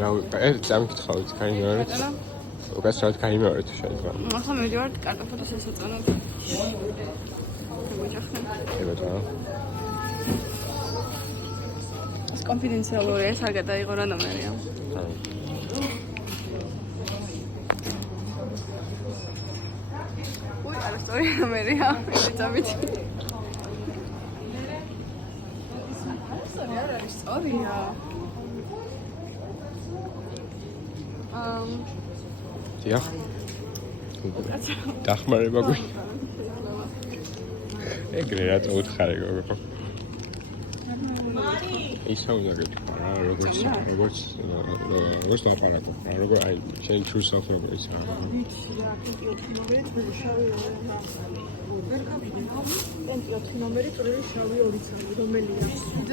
რა წამკითხავთ კაიმეორეთ? უკაცრავად კაიმეორეთ შეიძლება. ახლა მივიდივარ კარტოფილის შესაწონად. ებატა. ეს კონფიდენციალურია, ეს არ გადაიღო რა ნომერია. უი, არა სწორი ნომერია, ეცამით. სწორია. დიახ. დახმარება გვი. ეგრე რა წაუთხარი გოგო. ისა უნდა გეთქვა რა, როგორც ლაპარაკო, როგორ აი შენ true self როგორ ისა. ნომერი წრილი შავი 2 წამი რომელია?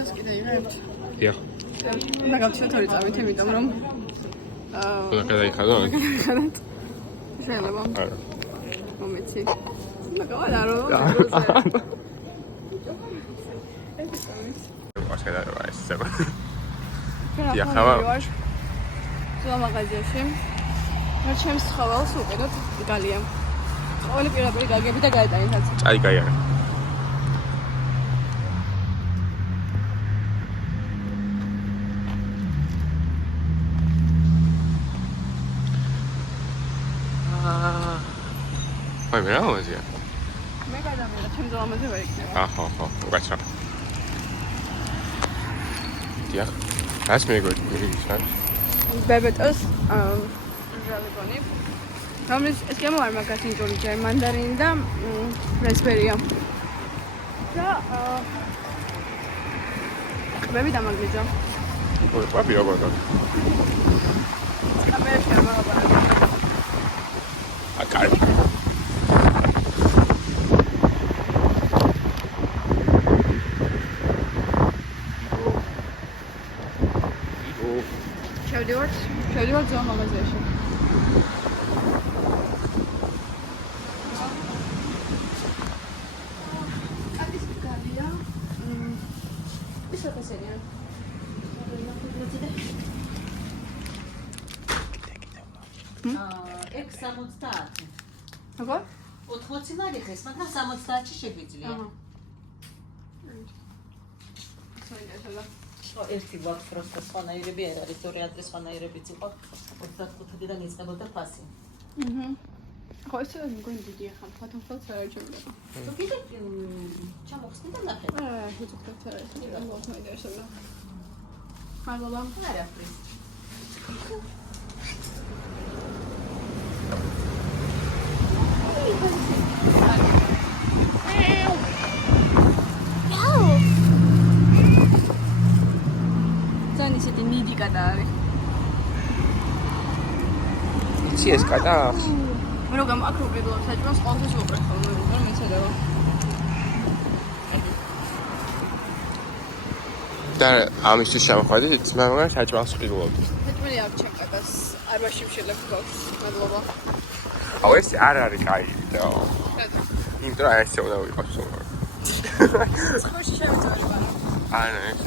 ეს კიდე იღებთ. დიახ. უნდა გავჩვენოთ 2 წამით, იმიტომ რომ უნდა გადაიხადოთ? გადაიხადოთ. შეიძლება. არა. მომეცი. უნდა გავარო. ვაშკადაა ეს ზება. დიახ, ხავა. ზოა მაღაზიაში. რა ჩემს ცხოველს უყიდოთ გალია. ყოველი პირდაპირ გაგები და გაეტანით აცი. აი გაიარა. აი მე რა მოძია? მე გადამედა ჩემ ზოამაზე ვერ იქნება. ხო, უკაცრავ. დიახ. რაც მეგოჩს. ბებეტოს ჟალიბონი. რომლის ეს გემო არ მაგას ინჯური ჯერ მანდარინი და რასბერია. და კბები დამაგრიძა. ой, папи, я буду. კამერაში არ მაგაბარა. А кайф. შევდივართ ზოა მაღაზიაში. როგორ? 80 მარიხეს, მაგრამ 70-ში შეგვიძლია. ერთი გვაქვს просто სხვანაირები არ არის, ორი ადრე სხვანაირებიც იყო. 35-დან იწყებოდა ფასი. ხო, ეს მგონი დიდია ხან, ფათონხელს არ აჭირდება. თუ კიდე ჩამოხსნი და ნახეთ. უცებ არ არის, და მოხ მოიდერსება. მადლობა. არა ფრის. ისეთი მიდი კატა არის. იცი ეს კატა აქვს? მე რომ აკრუპიდო საჭმელს ყოველთვის ვუყრებ ხოლმე, რომ მეცადება. და ამისთვის შემოხვედით, მაგრამ საჭმელს ვყიდულობდი. საჭმელი აქვს ჩემ კატას, არ ვაშიმშილებ გვაქვს. მადლობა. აუ ეს არ არის კაი და იმ დროს ეს უნდა ვიყოს. ხოში შევიწევება რა. არა, ეს